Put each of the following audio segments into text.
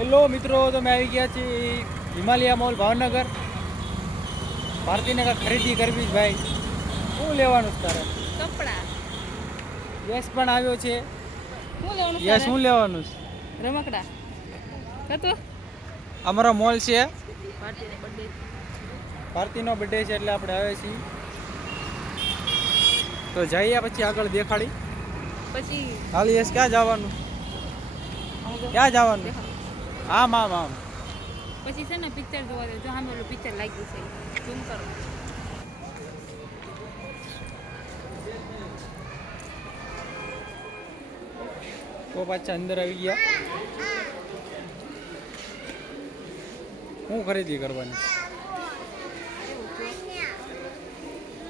Hello મિત્રો, તમે આવી ગયા છીએ હિમાલયા મોલ ભાવનગર. ભારતીને કાંઈ ખરીદી કરવી છે ભાઈ. શું લેવાનું છે તારે? કપડા. યશ પણ આવ્યો છે. શું લેવાનું? યશ શું લેવાનું છે? રમકડા. કતો અમારો મોલ છે. ભારતીનો બર્થડે. ભારતીનો બર્થડે છે એટલે આપણે આવે છીએ. તો જઈએ પછી આગળ દેખાડી. પછી હાલ યશ, ક્યાં જવાનું? ક્યાં જવાનું? આમ આમ આમ. પછી છે ને પિક્ચર જોવા દે. જો સામે ઓલું પિક્ચર લાગ્યું છે, ઝૂમ કરો. તો પાછા અંદર આવી ગયા. શું ખરીદી કરવાની?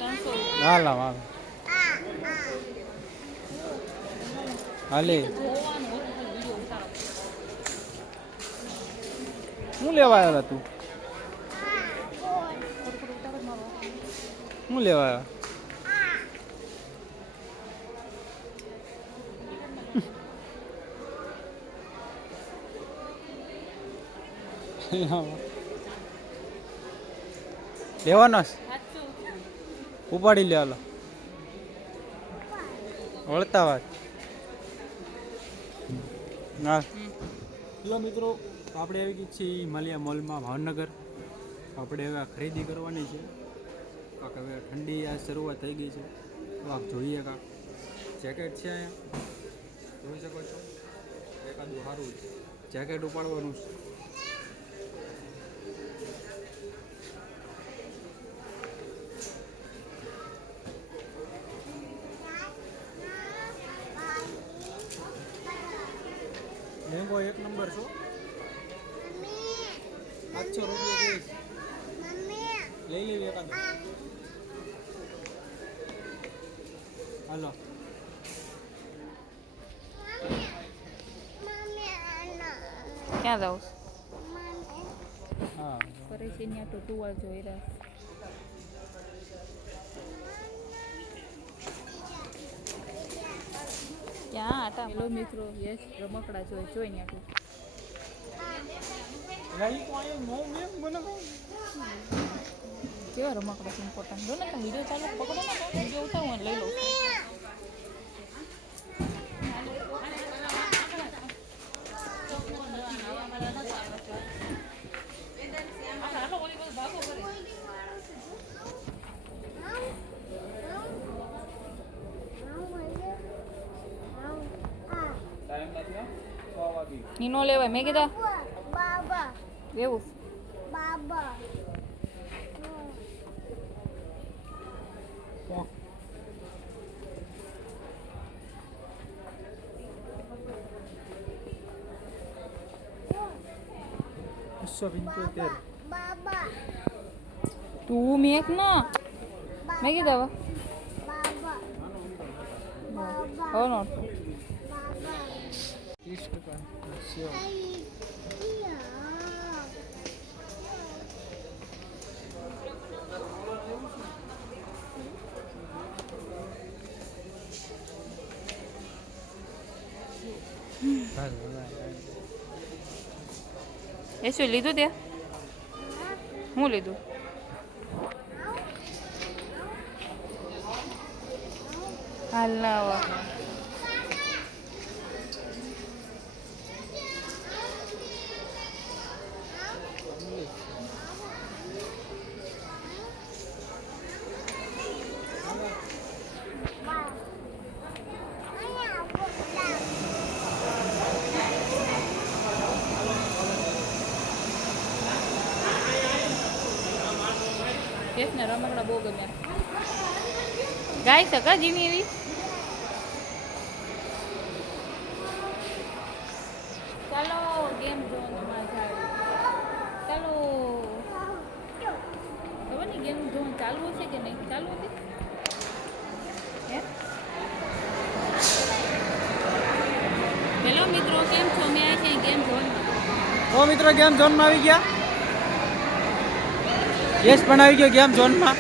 300. હાલ આમ આમ. હાલે. જોવાનું હતું, વિડીયો ઉતારો. શું લેવા આવ્યા તું? શું લેવા આવ્યા? લેવાનો ઉપાડી લે. હાલો વળતા વાત. હા હેલો મિત્રો, આપણે આવી ગઈ છીએ હિમાલયા મોલમાં ભાવનગર. આપણે હવે ખરીદી કરવાની છે. કાંક હવે ઠંડી આ શરૂઆત થઈ ગઈ છે તો આપ જોઈએ. કાંક જેકેટ છે અહીંયા, જોઈ શકો છો. એકાદું સારું જેકેટ ઉપાડવાનું છે. લેંગો એક નંબર છો. 800 રૂપિયા લઈ લેવી એકાદું. હાલો ક્યાં જાઉં? હા કરે છે ત્યાં તો ટુવાલ જોઈ રહ્યા. ક્યાં આટા? હેલો મિત્રો, યસ રમકડા જોઈ ને આટલું. કેવા રમકડા છે ઇમ્પોર્ટન્ટ? જો ને તમે વિડીયો ચાલુ પકડો ને, વિડીયો ઉતારું અને લઈ લો. નીનો લેવાય મેં કીધા એવું. તું મેક ના મેં કીધા હવે નો 30 રૂપિયા. એ શું લીધું તે? હું લીધું? હાલ ના આવા. ને રમકડા બહુ ગમ્યા. ગાય શકા જીની એવી. ચાલો ગેમ ઝોનમાં જાય. ચાલો ખબર નહીં ગેમ ઝોન ચાલુ હશે કે નહીં ચાલુ હતી. હેલો મિત્રો, કેમ છો? મેં આવી છે ગેમ ઝોનમાં. તો મિત્રો ગેમ ઝોનમાં આવી ગયા. યશ પણ આવી ગયો ગેમ ઝોનમાં.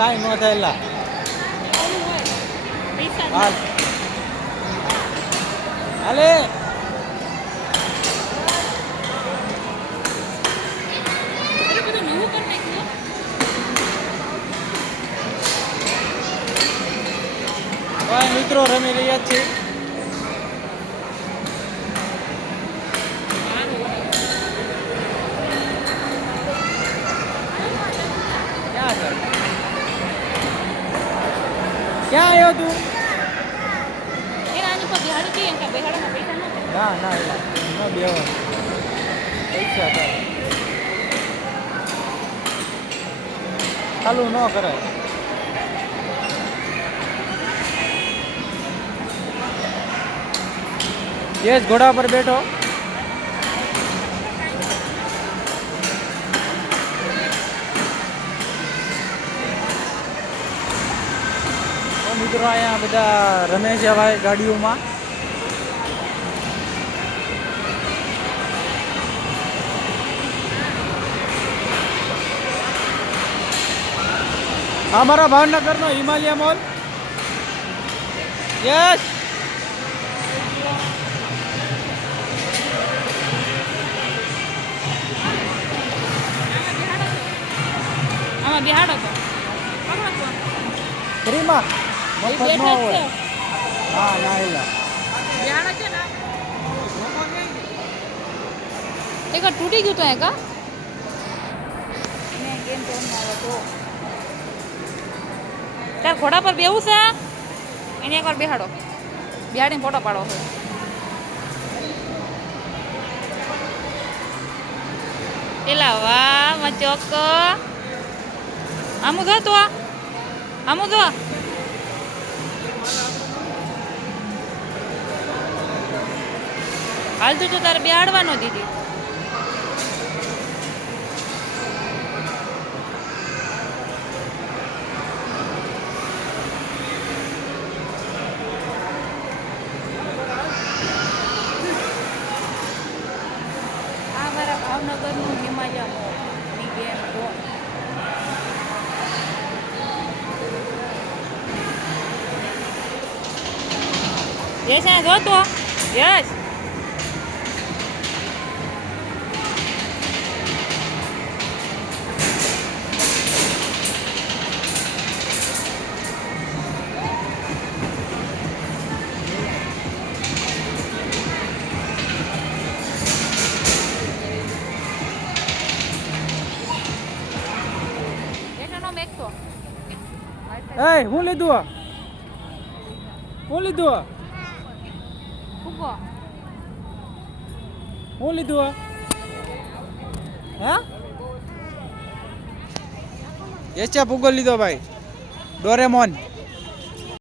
કાંઈ ન થયેલા હાલ હાલે મિત્રો રમી રહ્યા છે ક્યાં આવ્યો તું ના ના ન બેવા પૈસા થાય ચાલુ ન કરાય યસ ઘોડા પર બેઠો મિત્રો અહીંયા બધા રમે છે ભાઈ ગાડીઓમાં અમારા ભાવનગરનો હિમાલય મોલ યસ આમાં બિહાડો તો ફ્રીમાં મફત ન હોય હા ના એલા બિહાડો છે ને એક તૂટી ગયું તો એક મેં ગેમ જોન મારો તો તાર ઘોડા પર બેવું છે એને એકવાર બેહાડો બિહાડીને ફોટો પાડો છે એલા વાહ મચોક આમું જો તું આમું જો હાલ તું જો તારે બેહાડવાનો દીધી ભાવનગરનું હિમાલય મોલની ગેમ ઝોન યસ આ જો તો યસ એ હું લીધું હું લીધું ફૂગો હું લીધું હા યસ ચા ફૂગો લીધો ભાઈ ડોરેમોન